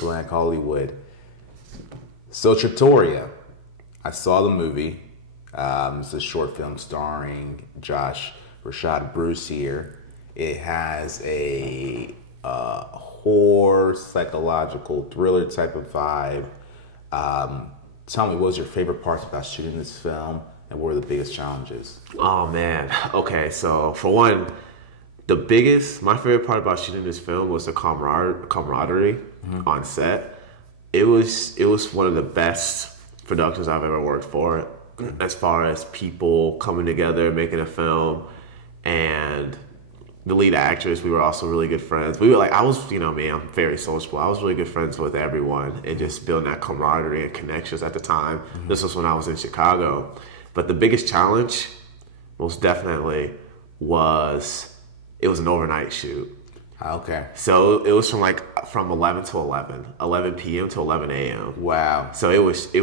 Black Hollywood. So Trattoria, I saw the movie. It's a short film starring Rashad Bruce here. It has a horror, psychological thriller type of vibe. Tell me, what was your favorite parts about shooting this film, and what were the biggest challenges? Oh man. Okay, so for one, my favorite part about shooting this film was the camaraderie on set. It was one of the best productions I've ever worked for, as far as people coming together, making a film, and the lead actress. We were also really good friends. I'm very sociable. I was really good friends with everyone, and just building that camaraderie and connections at the time. This was when I was in Chicago. But the biggest challenge, most definitely, was it was an overnight shoot. Okay. So it was from 11 to 11 p.m. to 11 a.m. Wow. So it was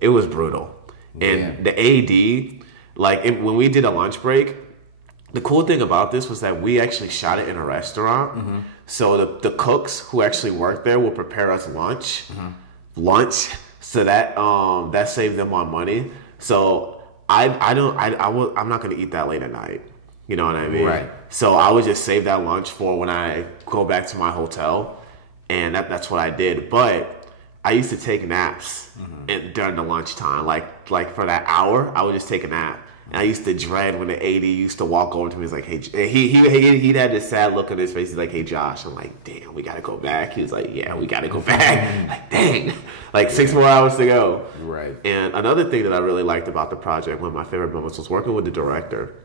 brutal. And the AD, when we did a lunch break, the cool thing about this was that we actually shot it in a restaurant. So the cooks who actually worked there will prepare us lunch. So that saved them on money. So I'm not going to eat that late at night. You know what I mean? Right. So I would just save that lunch for when I go back to my hotel, and that's what I did. But I used to take naps during the lunchtime. Like for that hour, I would just take a nap. And I used to dread when the AD used to walk over to me. He's like, "Hey," he'd had this sad look on his face. He's like, "Hey, Josh." I'm like, "Damn, we gotta go back." He was like, "Yeah, we gotta go back." Like, dang, 6 more hours to go. Right. And another thing that I really liked about the project, one of my favorite moments, was working with the director.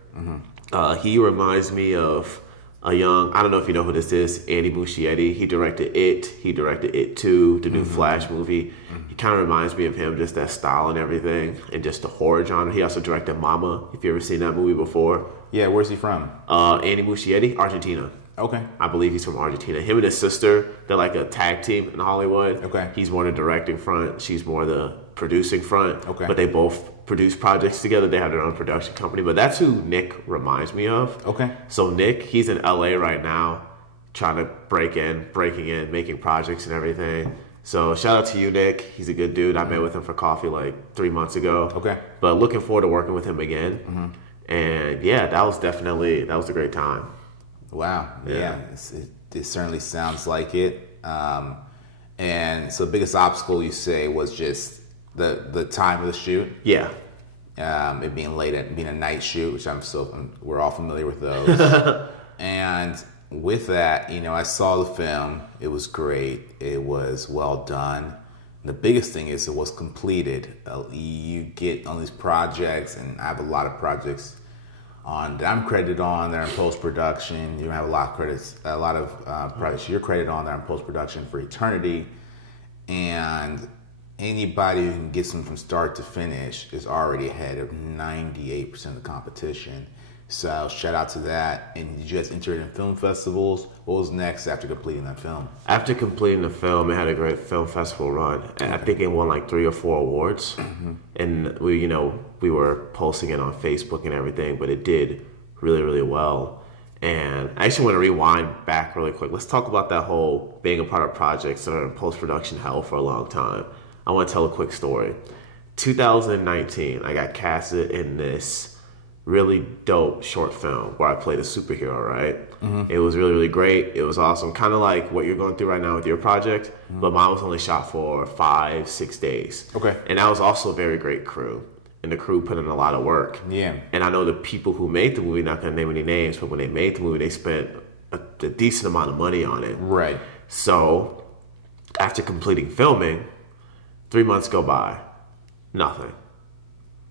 He reminds me of I don't know if you know who this is, Andy Muschietti. He directed It. He directed It 2, the new Flash movie. He kind of reminds me of him, just that style and everything, and just the horror genre. He also directed Mama, if you ever seen that movie before. Yeah, where's he from? Andy Muschietti, Argentina. Okay. I believe he's from Argentina. Him and his sister, they're like a tag team in Hollywood. Okay. He's more the directing front. She's more the producing front. Okay. But they both produce projects together. They have their own production company. But that's who Nick reminds me of. Okay. So Nick, he's in LA right now, trying to breaking in, making projects and everything. So shout out to you, Nick. He's a good dude. I met with him for coffee 3 months ago. Okay. But looking forward to working with him again. And yeah, that was a great time. Wow. Yeah. It certainly sounds like it. And so the biggest obstacle, you say, was just the time of the shoot? Yeah. It being being a night shoot, which we're all familiar with those. And with that, I saw the film. It was great. It was well done. The biggest thing is it was completed. You get on these projects, and I have a lot of projects that I'm credited on. They're in post-production. You have a lot of projects you're credited on that are in post-production for eternity. And anybody who can get them from start to finish is already ahead of 98% of the competition. So shout out to that. And did you guys enter it in film festivals? What was next after completing that film? After completing the film, it had a great film festival run. And I think it won 3 or 4 awards. And we were posting it on Facebook and everything, but it did really, really well. And I actually want to rewind back really quick. Let's talk about that whole being a part of projects that are in post-production hell for a long time. I want to tell a quick story. 2019, I got casted in this really dope short film where I played a superhero, right? It was really, really great. It was awesome. Kind of like what you're going through right now with your project, but mine was only shot for 5-6 days. Okay. And that was also a very great crew. And the crew put in a lot of work. Yeah. And I know the people who made the movie, not going to name any names, but when they made the movie, they spent a decent amount of money on it. Right. So after completing filming, 3 months go by, nothing.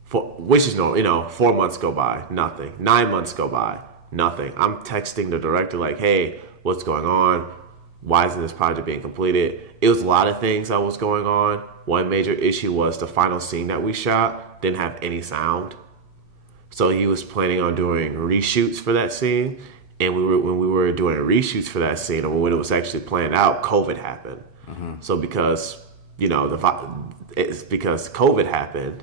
4 months go by, nothing. 9 months go by, nothing. I'm texting the director like, "Hey, what's going on? Why isn't this project being completed?" It was a lot of things that was going on. One major issue was the final scene that we shot didn't have any sound. So he was planning on doing reshoots for that scene. And when we were doing reshoots for that scene, or when it was actually planned out, COVID happened. So because COVID happened,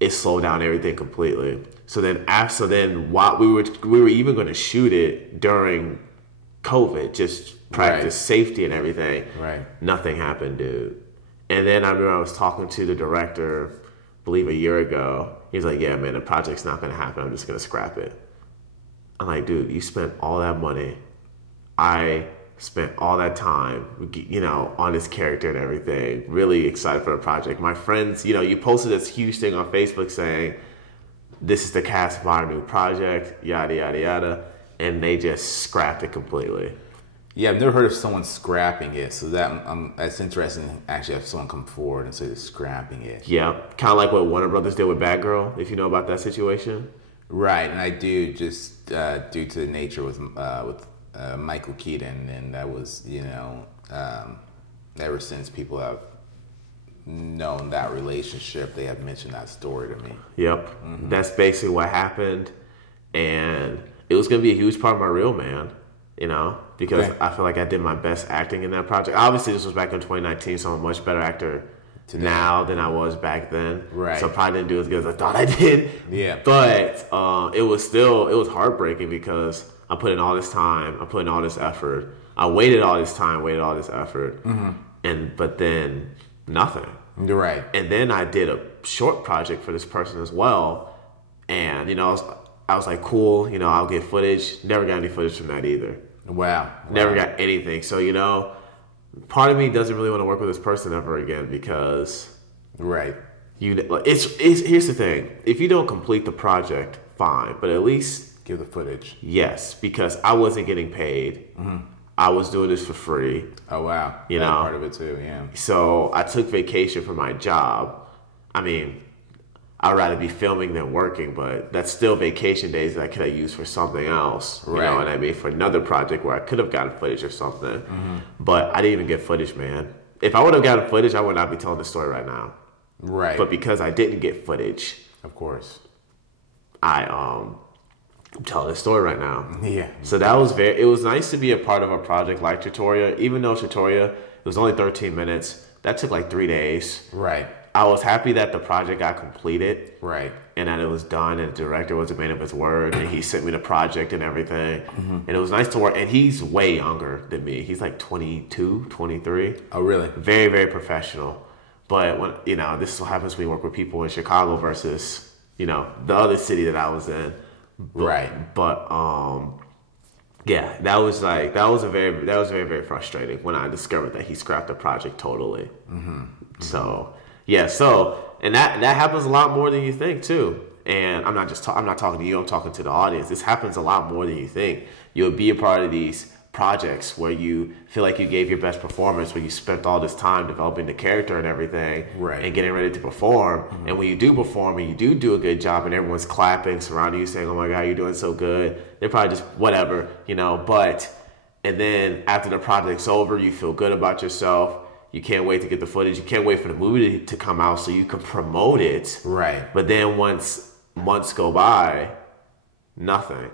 it slowed down everything completely. So then while we were even going to shoot it during COVID, just practice safety and everything. Right. Nothing happened, dude. And then I remember I was talking to the director, I believe a year ago. He's like, yeah, man, the project's not going to happen. I'm just going to scrap it. I'm like, dude, you spent all that money. I spent all that time, you know, on this character and everything. Really excited for the project. My friends, you know, you posted this huge thing on Facebook saying, this is the cast of our new project, yada, yada, yada. And they just scrapped it completely. Yeah, I've never heard of someone scrapping it. So that's interesting. Actually, have someone come forward and say they're scrapping it. Yeah, kind of like what Warner Brothers did with Batgirl, if you know about that situation. Right, and I do, just due to the nature with Michael Keaton, and that was, you know, ever since people have known that relationship, they have mentioned that story to me. Yep, That's basically what happened, and it was going to be a huge part of my reel, man. You know, because I feel like I did my best acting in that project. Obviously, this was back in 2019, so I'm a much better actor now than I was back then. Right. So I probably didn't do as good as I thought I did. Yeah. But it was heartbreaking because I put in all this time, I put in all this effort. I waited all this time, waited all this effort, but then nothing. You're right. And then I did a short project for this person as well, and you know, I was like, cool, you know, I'll get footage. Never got any footage from that either. Wow. Never got anything. So, you know, part of me doesn't really want to work with this person ever again because right. It's here's the thing. If you don't complete the project, fine, but at least give the footage. Yes, because I wasn't getting paid. I was doing this for free. Oh wow. You know, part of it too, yeah. So I took vacation for my job. I mean, I'd rather be filming than working, but that's still vacation days that I could have used for something else. You know what I mean? For another project where I could have gotten footage or something. But I didn't even get footage, man. If I would have gotten footage, I would not be telling the story right now. Right. But because I didn't get footage, of course, I'm telling the story right now. Yeah. So that was it was nice to be a part of a project like TRATTORIA, even though TRATTORIA, it was only 13 minutes. That took like 3 days. Right. I was happy that the project got completed. Right. And that it was done, and the director was a man of his word, and he sent me the project and everything. And it was nice to work. And he's way younger than me. He's like 22, 23. Oh, really? Very, very professional. But when, you know, this is what happens when you work with people in Chicago versus, you know, the other city that I was in. But yeah, that was very, very frustrating when I discovered that he scrapped the project totally. So yeah, and that happens a lot more than you think too. And I'm not talking to you. I'm talking to the audience. This happens a lot more than you think. You'll be a part of these projects where you feel like you gave your best performance, where you spent all this time developing the character and everything, and getting ready to perform. And when you do perform and you do a good job, and everyone's clapping, surrounding you, saying, "Oh my God, you're doing so good," they're probably just whatever, you know. And then after the project's over, you feel good about yourself. You can't wait to get the footage. You can't wait for the movie to come out so you can promote it. Right. But then once months go by, nothing.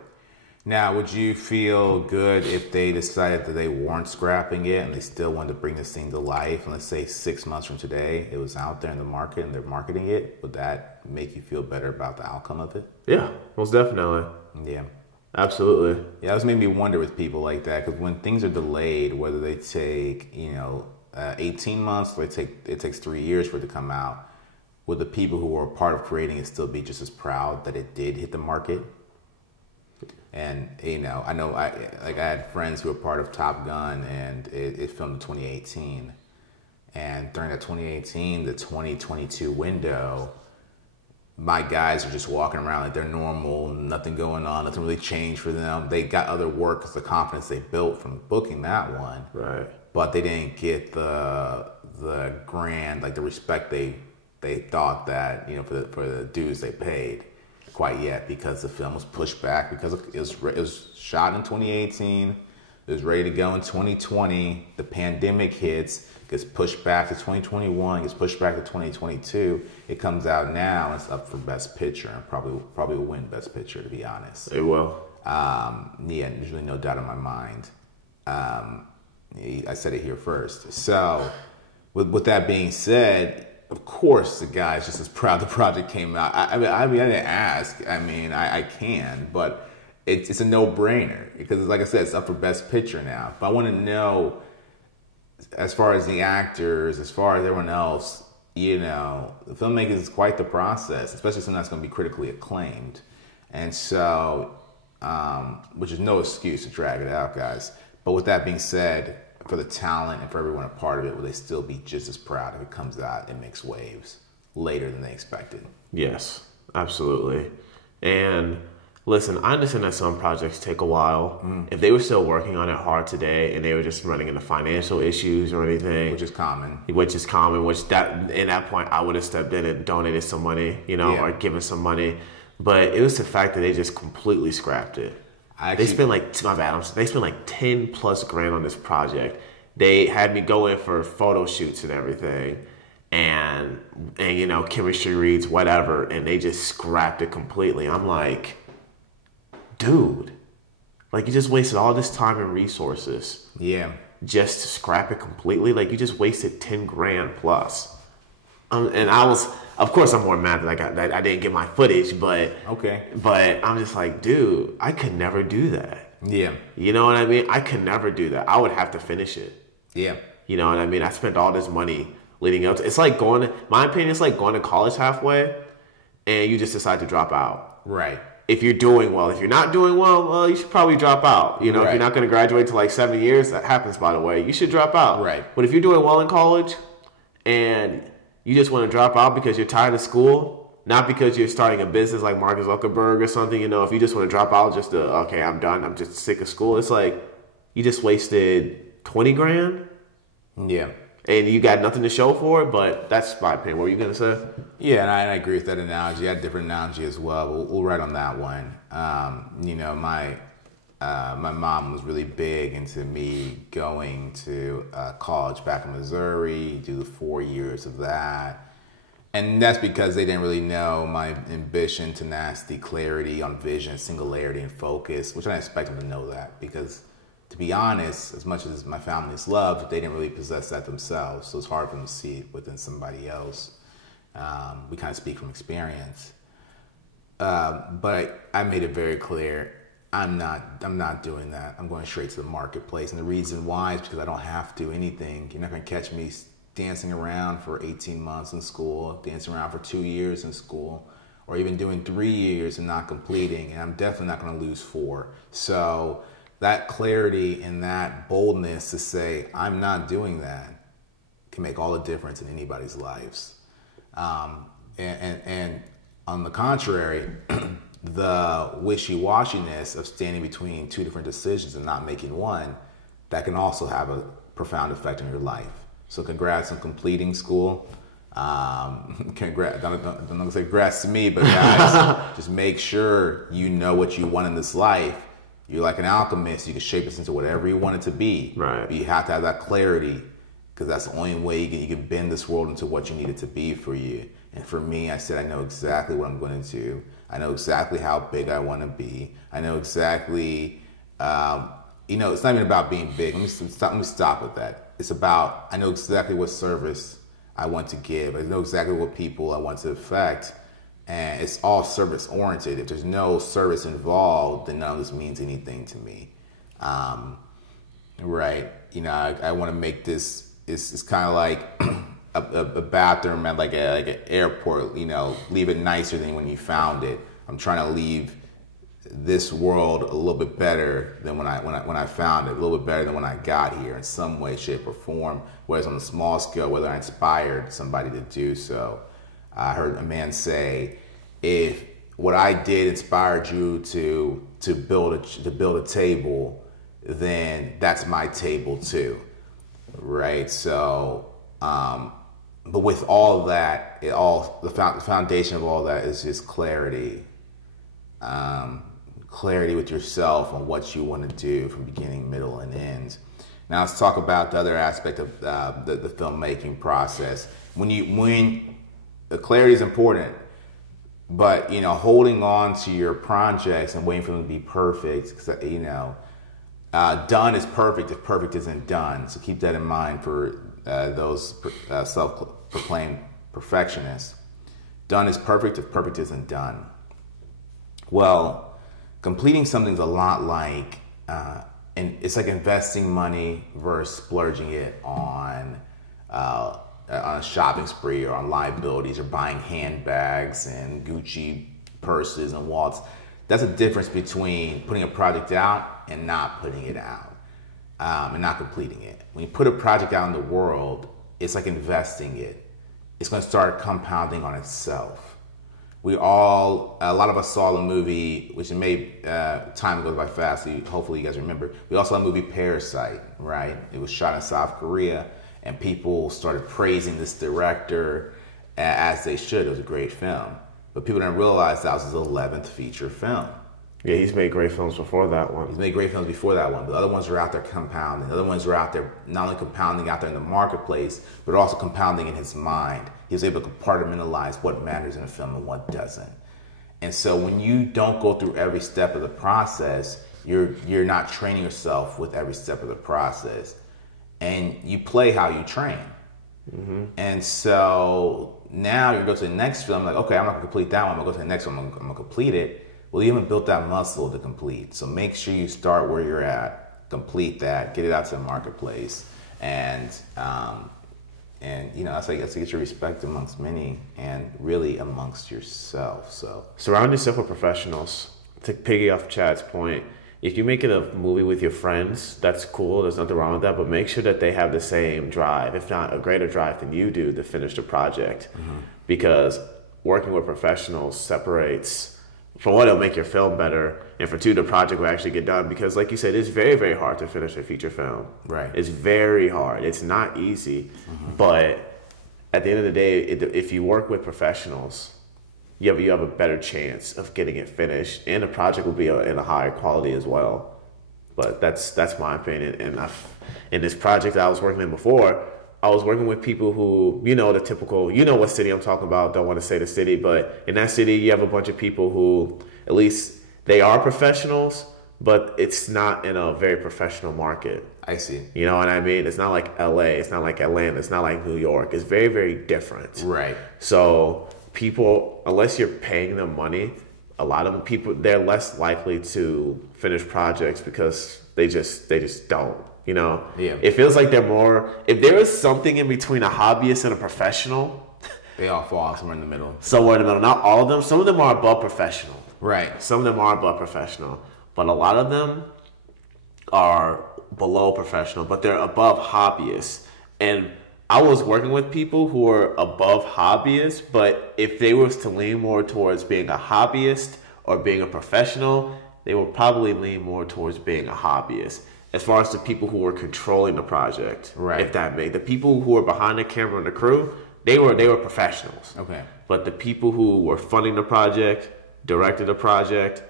Now, would you feel good if they decided that they weren't scrapping it and they still wanted to bring this thing to life? And let's say 6 months from today, it was out there in the market and they're marketing it. Would that make you feel better about the outcome of it? Yeah, most definitely. Yeah. Absolutely. Yeah, that's made me wonder with people like that, because when things are delayed, whether they take, 18 months or it takes 3 years for it to come out, would the people who were a part of creating it still be just as proud that it did hit the market? And, I know I had friends who were part of Top Gun, and it filmed in 2018. And during that 2018, the 2022 window, my guys are just walking around like they're normal, nothing going on, nothing really changed for them. They got other work because the confidence they built from booking that one. Right. But they didn't get the grand, like the respect they thought that, for the dues they paid quite yet, because the film was pushed back because it was shot in 2018. It was ready to go in 2020. The pandemic hits, gets pushed back to 2021, gets pushed back to 2022. It comes out now, and it's up for Best Picture, and probably will win Best Picture, to be honest. It will. Yeah, there's really no doubt in my mind. I said it here first. So, with that being said, of course the guy's just as proud the project came out. I mean, I didn't ask. I mean, I can, but it's a no-brainer because, like I said, it's up for Best Picture now. But I want to know, as far as the actors, as far as everyone else, you know, the filmmaking is quite the process, especially something that's going to be critically acclaimed. And so, which is no excuse to drag it out, guys. But with that being said, for the talent and for everyone a part of it, will they still be just as proud if it comes out and makes waves later than they expected? Yes, absolutely. And listen, I understand that some projects take a while. If they were still working on it hard today and they were just running into financial issues or anything, Which is common. Which that in that point I would have stepped in and donated some money, you know, or given some money. But it was the fact that they just completely scrapped it. They spent like, they spent like 10 plus grand on this project. They had me go in for photo shoots and everything, and you know, chemistry reads, whatever, and they just scrapped it completely. I'm like, dude, like you just wasted all this time and resources. Yeah. Just to scrap it completely. Like you just wasted 10 grand plus. And I was, of course, I'm more mad that I didn't get my footage, but Okay. But I'm just like, dude, I could never do that. Yeah. You know what I mean? I could never do that. I would have to finish it. Yeah. You know what I mean? I spent all this money leading up to. It's like my opinion, it's like going to college halfway, and you just decide to drop out. Right. If you're doing well. If you're not doing well, you should probably drop out. You know, if you're not going to graduate to like 7 years, that happens, by the way, you should drop out. Right. But if you're doing well in college and you just want to drop out because you're tired of school, not because you're starting a business like Mark Zuckerberg or something, you know, if you just want to drop out just to, okay, I'm done, I'm just sick of school, it's like you just wasted 20 grand. Yeah. And you got nothing to show for it, but that's my opinion. What were you going to say? Yeah, and I agree with that analogy. I had a different analogy as well. We'll write on that one. You know, my mom was really big into me going to college back in Missouri, do the 4 years of that. And that's because they didn't really know my ambition, tenacity, clarity on vision, singularity, and focus, which I didn't expect them to know that because, to be honest, as much as my family is loved, they didn't really possess that themselves. So it's hard for them to see it within somebody else. We kind of speak from experience. But I made it very clear, I'm not doing that. I'm going straight to the marketplace. And the reason why is because I don't have to anything. You're not going to catch me dancing around for 18 months in school, dancing around for 2 years in school, or even doing 3 years and not completing. And I'm definitely not going to lose 4. So that clarity and that boldness to say, I'm not doing that, can make all the difference in anybody's lives. And on the contrary, the wishy-washiness of standing between 2 different decisions and not making one, that can also have a profound effect on your life. So congrats on completing school. Congrats, I'm not gonna say congrats to me, but guys, just make sure you know what you want in this life. You're like an alchemist. You can shape this into whatever you want it to be. Right. But you have to have that clarity because that's the only way you can bend this world into what you need it to be for you. And for me, I said, I know exactly what I'm going to do. I know exactly how big I want to be. I know exactly, you know, it's not even about being big. Let me stop with that. It's about, I know exactly what service I want to give. I know exactly what people I want to affect. And it's all service oriented. If there's no service involved, then none of this means anything to me. Right. You know, I want to make this, it's kind of like a bathroom at like an airport, you know, leave it nicer than when you found it. I'm trying to leave this world a little bit better than when I found it, a little bit better than when I got here in some way, shape, or form, whether it's on a small scale, whether I inspired somebody to do so. I heard a man say, if what I did inspired you to build a table, then that's my table too, right? So, but with all of that, the foundation of all that is just clarity. Clarity with yourself on what you want to do from beginning, middle, and end. Now let's talk about the other aspect of the filmmaking process. When the clarity is important, but you know, holding on to your projects and waiting for them to be perfect, you know, done is perfect if perfect isn't done. So keep that in mind for those self-proclaimed perfectionists. Done is perfect if perfect isn't done. Well, completing something's a lot like, and it's like investing money versus splurging it on a shopping spree or on liabilities or buying handbags and Gucci purses and wallets. That's a difference between putting a project out and not putting it out, and not completing it. When you put a project out in the world, it's like investing it. It's going to start compounding on itself. A lot of us saw the movie, which made time goes by fast, so hopefully you guys remember. We also saw the movie Parasite, right? It was shot in South Korea, and people started praising this director as they should. It was a great film. But people didn't realize that was his 11th feature film. Yeah, he's made great films before that one. He's made great films before that one. But the other ones are out there compounding. The other ones are out there not only compounding out there in the marketplace, but also compounding in his mind. He was able to compartmentalize what matters in a film and what doesn't. And so when you don't go through every step of the process, you're not training yourself with every step of the process. And you play how you train. Mm-hmm. And so now you go to the next film, like, okay, I'm not going to complete that one. I'm going to go to the next one. I'm going to complete it. Well, you haven't built that muscle to complete. So make sure you start where you're at, complete that, get it out to the marketplace. And you know, that's how you get your respect amongst many and really amongst yourself. So surround yourself with professionals. To piggy off Chad's point, if you make it a movie with your friends, that's cool. There's nothing wrong with that. But make sure that they have the same drive, if not a greater drive than you do, to finish the project. Mm-hmm. Because working with professionals separates, for one, it'll make your film better. And for two, the project will actually get done. Because like you said, it's very, very hard to finish a feature film. Right. It's very hard. It's not easy. Mm-hmm. But at the end of the day, if you work with professionals, you have a better chance of getting it finished, and the project will be in a higher quality as well. But that's my opinion. And in this project I was working in before, I was working with people who, you know, the typical, you know what city I'm talking about, don't want to say the city, but in that city you have a bunch of people who, at least they are professionals, but it's not in a very professional market. I see. You know what I mean? It's not like LA, it's not like Atlanta, it's not like New York. It's very, very different. Right. So people, unless you're paying them money, a lot of the people, they're less likely to finish projects because they just don't, you know? Yeah. It feels like they're more, if there is something in between a hobbyist and a professional, they all fall somewhere in the middle. Somewhere in the middle. Not all of them. Some of them are above professional. Right. Some of them are above professional. But a lot of them are below professional, but they're above hobbyists. And I was working with people who were above hobbyists, but if they was to lean more towards being a hobbyist or being a professional, they would probably lean more towards being a hobbyist. As far as the people who were controlling the project, right? If that made the people who were behind the camera and the crew, they were professionals. Okay. But the people who were funding the project, directed the project,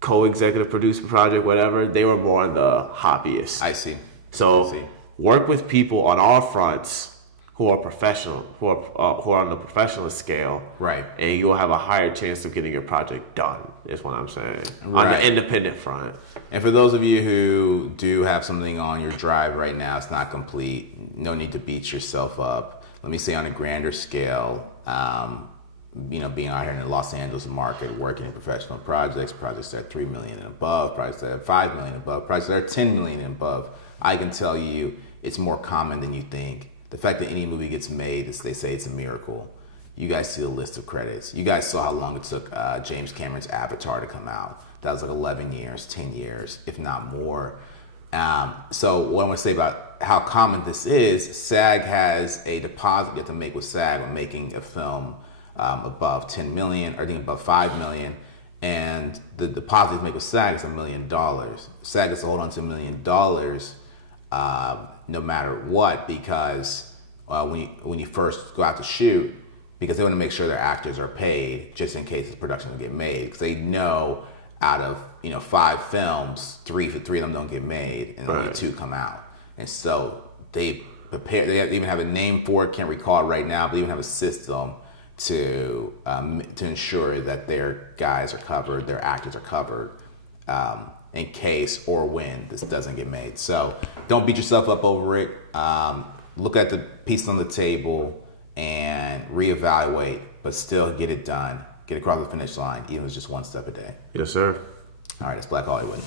co-executive produced the project, whatever, they were more on the hobbyists. I see. So work with people on all fronts who are professional, who are on the professional scale, right? And you will have a higher chance of getting your project done. Is what I'm saying, right. On the independent front. And for those of you who do have something on your drive right now, it's not complete. No need to beat yourself up. Let me say on a grander scale, you know, being out here in the Los Angeles market, working in professional projects that are $3 million and above, projects that are $5 million and above, projects that are $10 million and above, I can tell you it's more common than you think. The fact that any movie gets made, they say it's a miracle. You guys see the list of credits. You guys saw how long it took James Cameron's Avatar to come out. That was like 11 years, 10 years, if not more. So what I want to say about how common this is, SAG has a deposit you have to make with SAG when making a film above 10 million or even above 5 million. And the deposit you make with SAG is $1 million. SAG has to hold on to $1 million no matter what, because when you first go out to shoot, because they want to make sure their actors are paid just in case the production will get made, because they know out of 5 films, three of them don't get made and only 2 come out. And so they prepare, they even have a name for it, can't recall it right now, but they even have a system to ensure that their guys are covered, their actors are covered, in case or when this doesn't get made. So don't beat yourself up over it. Look at the pieces on the table and reevaluate, but still get it done. Get across the finish line, even if it's just one step a day. Yes, sir. All right, it's Black Hollywood.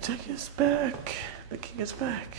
Take us back. The king is back.